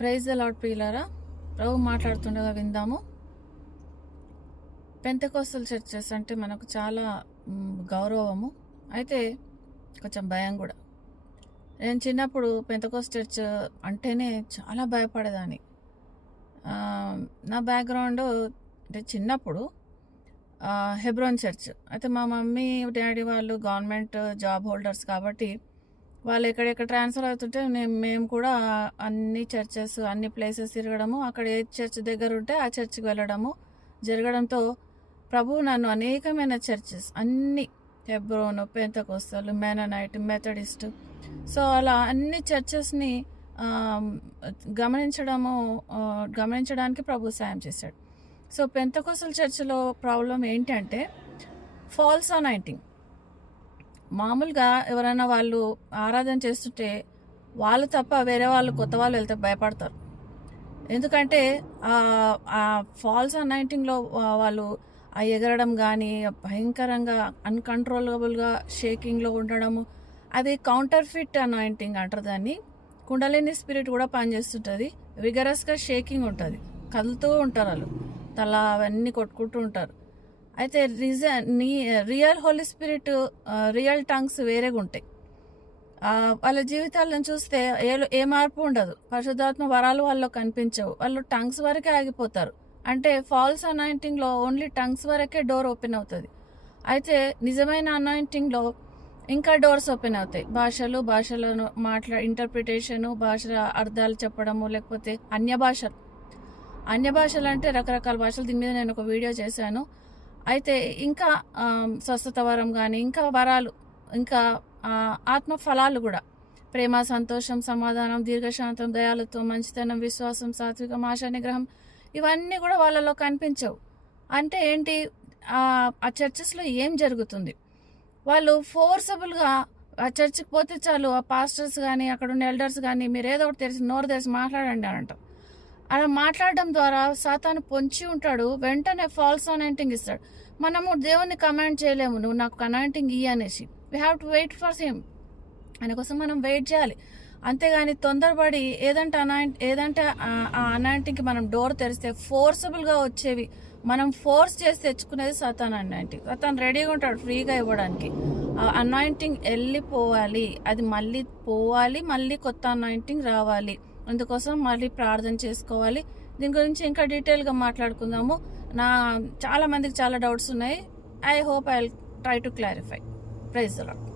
Praise the lord ప్రియులారా, ప్రభు మాట్లాడుతుండగా విందాము. పెంతెకోస్తల్ చర్చెస్ అంటే మనకు చాలా గౌరవము, అయితే కొంచెం భయం కూడా. నేను చిన్నప్పుడు పెంతెకోస్తల్ చర్చ్ అంటేనే చాలా భయపడేదాన్ని. నా బ్యాక్గ్రౌండ్ అంటే చిన్నప్పుడు హెబ్రోన్ చర్చ్. అయితే మా మమ్మీ డాడీ వాళ్ళు గవర్నమెంట్ జాబ్ హోల్డర్స్ కాబట్టి వాళ్ళు ఎక్కడెక్కడ ట్రాన్స్ఫర్ అవుతుంటే మేము కూడా అన్ని చర్చెస్ అన్ని ప్లేసెస్ తిరగడము, అక్కడ ఏ చర్చ్ దగ్గర ఉంటే ఆ చర్చ్కి వెళ్ళడము జరగడంతో ప్రభు నన్ను అనేకమైన చర్చెస్ అన్ని Hebron, Pentecostal, Mennonite, Methodist, so అలా అన్ని చర్చెస్ని గమనించడానికి ప్రభు సాయం చేశాడు. సో పెంతెకోస్తల్ చర్చ్లో ప్రాబ్లం ఏంటంటే ఫాల్స్ అనాయింటింగ్. మామూలుగా ఎవరైనా వాళ్ళు ఆరాధన చేస్తుంటే వాళ్ళు తప్ప వేరే వాళ్ళు కొత్త వాళ్ళు వెళ్తే భయపడతారు. ఎందుకంటే ఆ ఫాల్స్ అనాయింటింగ్లో వాళ్ళు ఆ ఎగరడం కానీ భయంకరంగా అన్కంట్రోలబుల్గా షేకింగ్లో ఉండడము, అది కౌంటర్ ఫిట్ అనాయింటింగ్ అంటారు దాన్ని. కుండలిని స్పిరిట్ కూడా పనిచేస్తుంటుంది, విగరస్గా షేకింగ్ ఉంటుంది, కదులుతూ ఉంటారు వాళ్ళు, తల అవన్నీ కొట్టుకుంటూ ఉంటారు. అయితే real holy spirit, real tongues వేరేగా ఉంటాయి. వాళ్ళ జీవితాలను చూస్తే ఏ మార్పు ఉండదు, పరిశుద్ధాత్మ వరాలు వాళ్ళలో కనిపించవు, వాళ్ళు టంగ్స్ వరకే ఆగిపోతారు. అంటే ఫాల్స్ అనాయింటింగ్లో ఓన్లీ టంగ్స్ వరకే డోర్ ఓపెన్ అవుతుంది. అయితే నిజమైన అనాయింటింగ్లో ఇంకా డోర్స్ ఓపెన్ అవుతాయి. భాషలను ఇంటర్ప్రిటేషను, భాషల అర్థాలు చెప్పడము, లేకపోతే అన్య భాషలు అంటే రకరకాల భాషలు. దీని మీద నేను ఒక వీడియో చేశాను. అయితే ఇంకా స్వస్థత వరం కానీ, ఇంకా వరాలు, ఇంకా ఆత్మ ఫలాలు కూడా, ప్రేమ, సంతోషం, సమాధానం, దీర్ఘశాంతం, దయాలత్వం, మంచితనం, విశ్వాసం, సాత్వికం, ఆశా నిగ్రహం, ఇవన్నీ కూడా వాళ్ళలో కనిపించవు. అంటే ఏంటి, ఆ చర్చెస్లో ఏం జరుగుతుంది? వాళ్ళు ఫోర్సబుల్గా ఆ చర్చికి పోతే చాలు, ఆ పాస్టర్స్ కానీ అక్కడ ఉన్న ఎల్డర్స్ కానీ మీరు ఏదో ఒకటి నోరు తెరిచి మాట్లాడండి అని అంటారు. అలా మాట్లాడడం ద్వారా సాతాను పొంచి ఉంటాడు, వెంటనే ఫాల్స్ అనాయింటింగ్ ఇస్తాడు. మనము దేవుణ్ణి కమాండ్ చేయలేము, నువ్వు నాకు అనాయింటింగ్ ఇయ్యి అనేసి. We have to wait for him, ఆయన కోసం మనం వెయిట్ చేయాలి. అంతేగాని తొందరపడి ఏదంటే ఆ అనాయింటింగ్కి మనం డోర్ తెరిస్తే ఫోర్సబుల్గా వచ్చేవి మనం ఫోర్స్ చేసి తెచ్చుకునేది సాతాన్ అనాయింటింగ్. అతను రెడీగా ఉంటాడు ఫ్రీగా ఇవ్వడానికి. ఆ అనాయింటింగ్ వెళ్ళిపోవాలి, అది మళ్ళీ పోవాలి, మళ్ళీ కొత్త అనాయింటింగ్ రావాలి. అందుకోసం మళ్ళీ ప్రార్థన చేసుకోవాలి. దీని గురించి ఇంకా డీటెయిల్గా మాట్లాడుకుందాము. చాలా మందికి చాలా డౌట్స్ ఉన్నాయి. I hope I will try to clarify. Praise the lord.